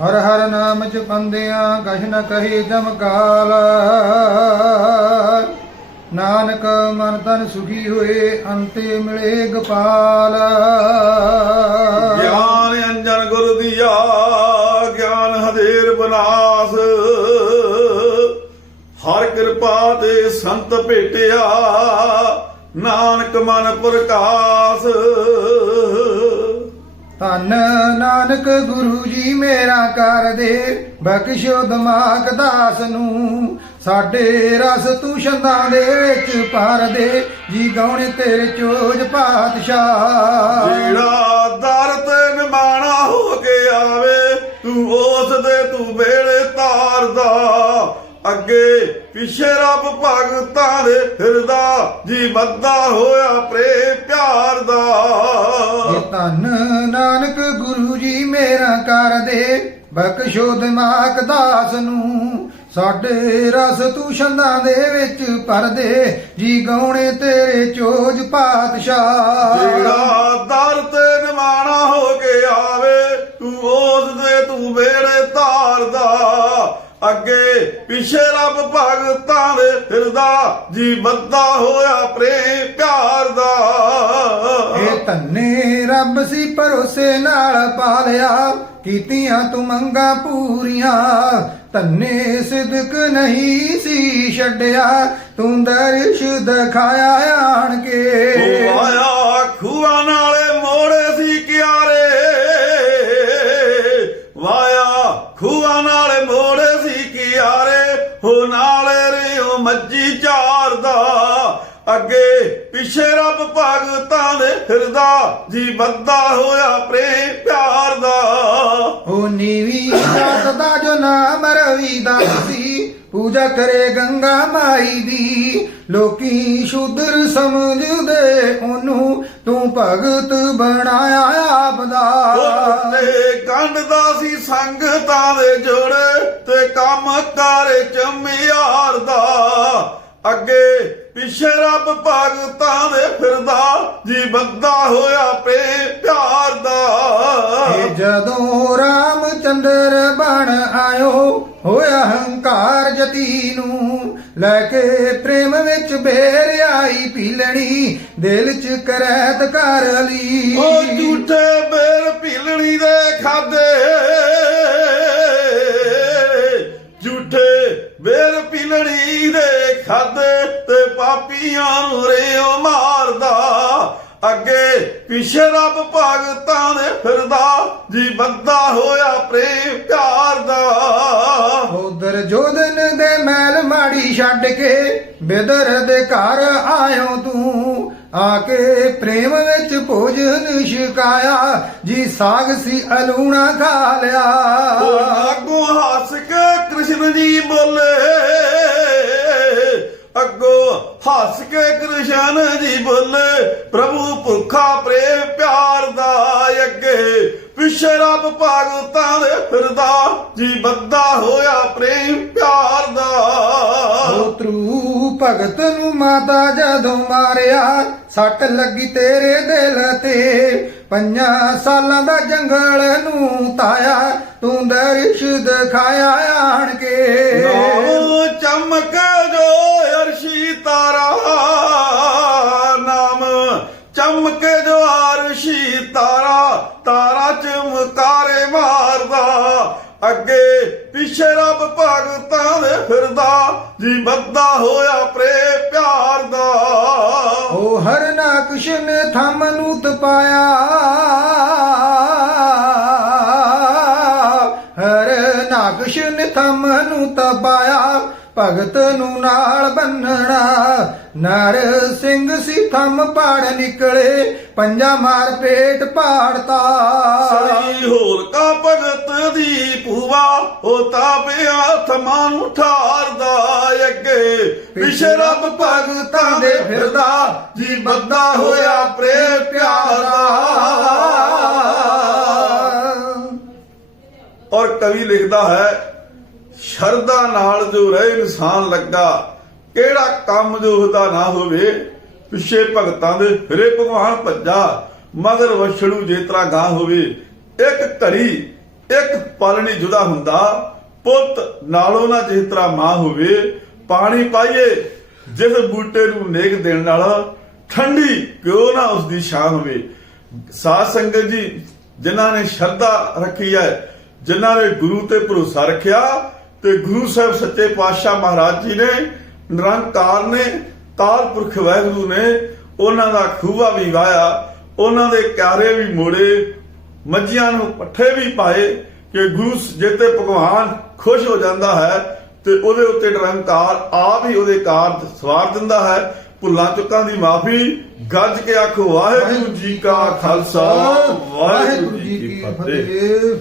ਹਰ ਹਰ ਨਾਮ ਚ ਪੰਦਿਆਂ ਕਛ ਨ ਕਹੀ ਜਮਕਾਲ ਨਾਨਕ ਮਨ ਤਨ ਸੁਖੀ ਹੋਏ, ਅੰਤੇ ਮਿਲੇ ਗੋਪਾਲ। ਗਿਆਨ ਅੰਜਨ ਗੁਰ ਦੀਆ, ਗਿਆਨ ਹਦੇਰ ਬਨਾਸ। ਹਰ ਕਿਰਪਾ ਤੇ ਸੰਤ ਭੇਟਿਆ, ਨਾਨਕ ਮਨ ਪ੍ਰਕਾਸ਼। ਧੰਨ ਨਾਨਕ ਗੁਰੂ ਜੀ ਮੇਰਾ ਕਰ ਦੇ, ਬਖਸ਼ੋ ਦਿਮਾਗ ਦਾਸ ਨੂੰ। ਸਾਡੇ ਰਸ ਤੂੰ ਛੰਦਾਂ ਦੇ ਵਿੱਚ ਭਰ ਦੇ, ਜੀ ਗਾਉਣੇ ਤੇਰੇ ਚੋਜ ਪਾਤਸ਼ਾਹ। ਜਿਹੜਾ ਪਿੱਛੇ ਰੱਬ ਭਗਤਾਂ ਦੇ ਹਿਰਦਾ ਜੀ ਬੱਦਾ ਹੋਇਆ ਪ੍ਰੇਮ ਪਿਆਰ ਇਹ ਦਾ ਧੰਨ ਨਾਨਕ ਗੁਰੂ ਜੀ ਮੇਰਾ ਕਰ ਦੇ ਬਖਸ਼ੋ ਦਿਮਾਗ ਦਾਸ ਨੂੰ। ਸਾਡੇ ਰਸ ਤੂੰ ਛੰਦਾਂ ਦੇ ਵਿੱਚ ਭਰ ਦੇ ਜੀ ਗਾਉਣੇ ਤੇਰੇ ਚੋਜ ਪਾਤਸ਼ਾਹ। ਜਿਹੜਾ ਦਰ ਤੇ ਨਿਮਾਣਾ ਹੋ ਕੇ ਆਵੇ ਤੂੰ ਉਸ ਦੇ ਤੂੰ ਤਾਰਦਾ ਪਿੱਛੇ ਰੱਬ ਭਗਤਾਂ ਦੇ ਹਿਰਦਾ ਜੀ ਬੱਦਾ ਹੋਇਆ ਪ੍ਰੇਮ ਪਿਆਰ ਦਾ। ਇਹ ਧੰਨੇ ਰੱਬ ਸੀ ਭਰੋਸੇ ਨਾਲ ਪਾਲਿਆ ਕੀਤੀਆਂ ਤੂੰ ਮੰਗਾ ਪੂਰੀਆਂ। ਧੰਨੇ ਸਿਦਕ ਨਹੀਂ ਸੀ ਛੱਡਿਆ ਤੂੰ ਦਰਸ਼ ਦਿਖਾਇਆ ਆਣ ਕੇ। ਆਇਆ ਹੋ ਨਾਲੇ ਰਿਓ ਮੱਜੀ ਚਾਰਦਾ। ਅੱਗੇ ਪਿੱਛੇ ਰੱਬ ਭਗਤਾਂ ਦੇ ਹਿਰਦਾ ਜੀ ਬੱਦਾ ਹੋਇਆ ਪ੍ਰੇਮ ਪਿਆਰ ਦਾ ਉਹ ਨੀਵੀ ਜਾਤ ਦਾ ਜੋ ਨਾਮ ਰਵੀ ਦਾ ਸੀ ਪੂਜਾ ਕਰੇ ਗੰਗਾ ਮਾਈ ਦੀ। ਲੋਕੀ ਸ਼ੁੱਧਰ ਸਮਝਦੇ ਉਹਨੂੰ ਤੂੰ ਭਗਤ ਬਣਾਇਆ ਆਪ ਦਾ ਤੇ ਗੰਢਦਾ ਸੀ ਸੰਗਤਾਂ ਦੇ ਜੋੜੇ। ਤੇ ਕੰਮ ਕਰ ਚਮਿਆਰ ਦਾ। ਅੱਗੇ ਪਿੱਛੇ ਰੱਬ ਭਗਤਾਂ ਦੇ ਫਿਰਦਾ ਜੀ ਬੱਦਾ ਹੋਇਆ ਪ੍ਰੇਮ ਪਿਆਰ ਦਾ। ਜਦੋਂ ਰਾਮਚੰਦਰ ਬਣ ਆਇਓ ਹੋਇਆ ਹੰਕਾਰ ਜਤੀ ਨੂੰ। ਲੈ ਕੇ ਪ੍ਰੇਮ ਵਿੱਚ ਬੇਰ ਆਈ ਪੀਲਣੀ ਦਿਲ ਚ ਕਰੈਤ ਕਰ ਲਈ। ਉਹ ਝੂਠੇ ਬੇਰ ਭੀਲਣੀ ਦੇ ਖਾਦੇ ਖਾਦੇ ਤੇ ਪਾਪੀਆਂ ਨੂੰ ਰਿਓ ਮਾਰਦਾ। ਅੱਗੇ ਪਿੱਛੇ ਰੱਬ ਭਗਤਾਂ ਦੇ ਫਿਰਦਾ ਜੀ ਬੱਦਾ ਹੋਇਆ ਪ੍ਰੇਮ ਪਿਆਰ ਦਾ ਉਧਰ ਜੋਦਨ ਦੇ ਮੈਲ ਮਾੜੀ ਛੱਡ ਕੇ ਬਿਦਰ ਦੇ ਘਰ ਆਇਓ ਤੂੰ। ਆ ਕੇ ਪ੍ਰੇਮ ਵਿੱਚ ਭੋਜਨ ਛਕਾਇਆ ਜੀ ਸਾਗ ਸੀ ਅਲੂਣਾ ਖਾ ਲਿਆ। ਅੱਗੋਂ ਹੱਸ ਕੇ ਕ੍ਰਿਸ਼ਨ ਜੀ ਬੋਲੇ। ਅੱਗੋ ਹੱਸ ਕੇ ਕ੍ਰਿਸ਼ਨ ਜੀ ਬੋਲੇ, ਪ੍ਰਭੂ ਭੁੱਖਾ ਪ੍ਰੇਮ ਪਿਆਰ ਦਾ ਅੱਗੇ। ਪਿੱਛੇ ਰੱਬ ਭਗਤਾਂ ਦੇ ਫਿਰਦਾ, ਜੀ ਬੱਦਾ ਹੋਇਆ ਪ੍ਰੇਮ ਪਿਆਰ ਦਾ। ਉਤਰੂ ਭਗਤ ਨੂੰ ਮਾਤਾ ਜਦੋਂ ਮਾਰਿਆ, ਸੱਟ ਲੱਗੀ ਤੇਰੇ ਦਿਲ ਤੇ। ਪੰਜਾਂ ਸਾਲਾਂ ਦਾ ਜੰਗਲ ਨੂੰ ਤਾਇਆ, ਤੂੰ ਦਰਸ਼ ਦਿਖਾਇਆ ਆਣ ਕੇ। ਤਾਰਾ ਤਾਰਾ ਚਮਕਾਰੇ ਮਾਰਦਾ। ਅੱਗੇ ਪਿੱਛੇ ਰੱਬ ਭਗਤਾਂ ਦੇ ਫਿਰਦਾ ਜੀ ਬੱਦਾ ਹੋਇਆ ਪ੍ਰੇਮ ਪਿਆਰ ਦਾ ਉਹ ਹਰ ਨਾਕਸ਼ ਨੇ ਥਮ ਨੂੰ ਤਪਾਇਆ ਹਰ ਨਾਕਸ਼ ਨੇ ਥਮ ਨੂੰ ਤਪਾਇਆ ਭਗਤ ਨੂੰ ਨਾਲ ਬੰਨਣਾ। ਨਰ ਸਿੰਘ ਸੀ ਥੰਮ ਪਾੜ ਨਿਕਲੇ ਪੰਜਾ ਮਾਰ ਪੇਟ ਪਾੜਤਾ। ਸਰੀ ਹੋਰ ਕਾ ਭਗਤ ਦੀ ਭੂਵਾ ਉਹ ਤਾਪਿਆ ਥਮਾਂ ਨੂੰ ਠਾਰਦਾ ਅੱਗੇ। ਪਿਛੇ ਰੱਬ ਭਗਤਾਂ ਦੇ ਫਿਰਦਾ ਜੀ ਬੱਦਾ ਹੋਇਆ ਪ੍ਰੇਮ ਪਿਆਰਾ ਔਰ ਕਵੀ ਲਿਖਦਾ ਹੈ ਸ਼ਰਧਾ ਨਾਲ ਜੋ ਰਹੇ ਇਨਸਾਨ ਲੱਗਾ, ਕਿਹੜਾ ਕੰਮ ਜੋ ਉਹਦਾ ਨਾ ਹੋਵੇ? ਪਿੱਛੇ ਭਗਤਾਂ ਦੇ ਫਿਰੇ ਭਗਵਾਨ ਭੱਜਾ, ਮਗਰ ਵਛੜੂ ਜੇਤਰਾ ਗਾਂ ਹੋਵੇ। ਇੱਕ ਘੜੀ, ਇੱਕ ਪਲ ਨਹੀਂ ਜੁਦਾ ਹੁੰਦਾ। ਪੁੱਤ ਨਾਲੋਂ ਨਾ ਜਿਸ ਮਾਂ ਹੋਵੇ, ਪਾਣੀ ਪਾਈਏ। ਜਿਸ ਬੂਟੇ ਨੂੰ ਨੇਕ ਦੇਣ ਨਾਲ ਠੰਡੀ ਕਿਉਂ ਨਾ ਉਸ ਦੀ ਛਾਂ ਹੋਵੇ। ਸਾਧ ਸੰਗਤ ਜੀ, ਜਿਨ੍ਹਾਂ ਨੇ ਸ਼ਰਧਾ ਰੱਖੀ ਹੈ, ਜਿਨ੍ਹਾਂ ਨੇ ਗੁਰੂ ਤੇ ਭਰੋਸਾ ਰੱਖਿਆ ਤੇ ਗੁਰੂ ਸਾਹਿਬ ਸੱਚੇ ਪਾਤਸ਼ਾਹ ਮਹਾਰਾਜ ਜੀ ਨੇ ਨਿਰੰਕਾਰ ਨੇ ਤਾਲ ਪੁਰਖ ਵਾਹਿਗੁਰੂ ਨੇ ਉਹਨਾਂ ਦਾ ਖੂਬਾ ਵੀ ਵਾਇਆ ਉਹਨਾਂ ਦੇ ਕਾਰੇ ਵੀ ਮੋੜੇ ਮੱਝੀਆਂ ਨੂੰ ਪੱਠੇ ਵੀ ਪਾਏ ਕਿ ਗੁਰੂ ਜਿੱਤੇ ਭਗਵਾਨ ਖੁਸ਼ ਹੋ ਜਾਂਦਾ ਹੈ ਤੇ ਉਹਦੇ ਉੱਤੇ ਨਿਰੰਕਾਰ ਆਪ ਹੀ ਉਹਦੇ ਕਾਰਜ ਸਵਾਰ ਦਿੰਦਾ ਹੈ। ਭੁੱਲਾਂ ਚੁੱਕਾਂ ਦੀ ਮਾਫੀ ਗੱਜ ਕੇ ਆਖੋ ਵਾਹਿਗੁਰੂ ਜੀ ਕਾ ਖਾਲਸਾ ਵਾਹਿਗੁਰੂ ਜੀ ਕੀ ਫਤਿਹ।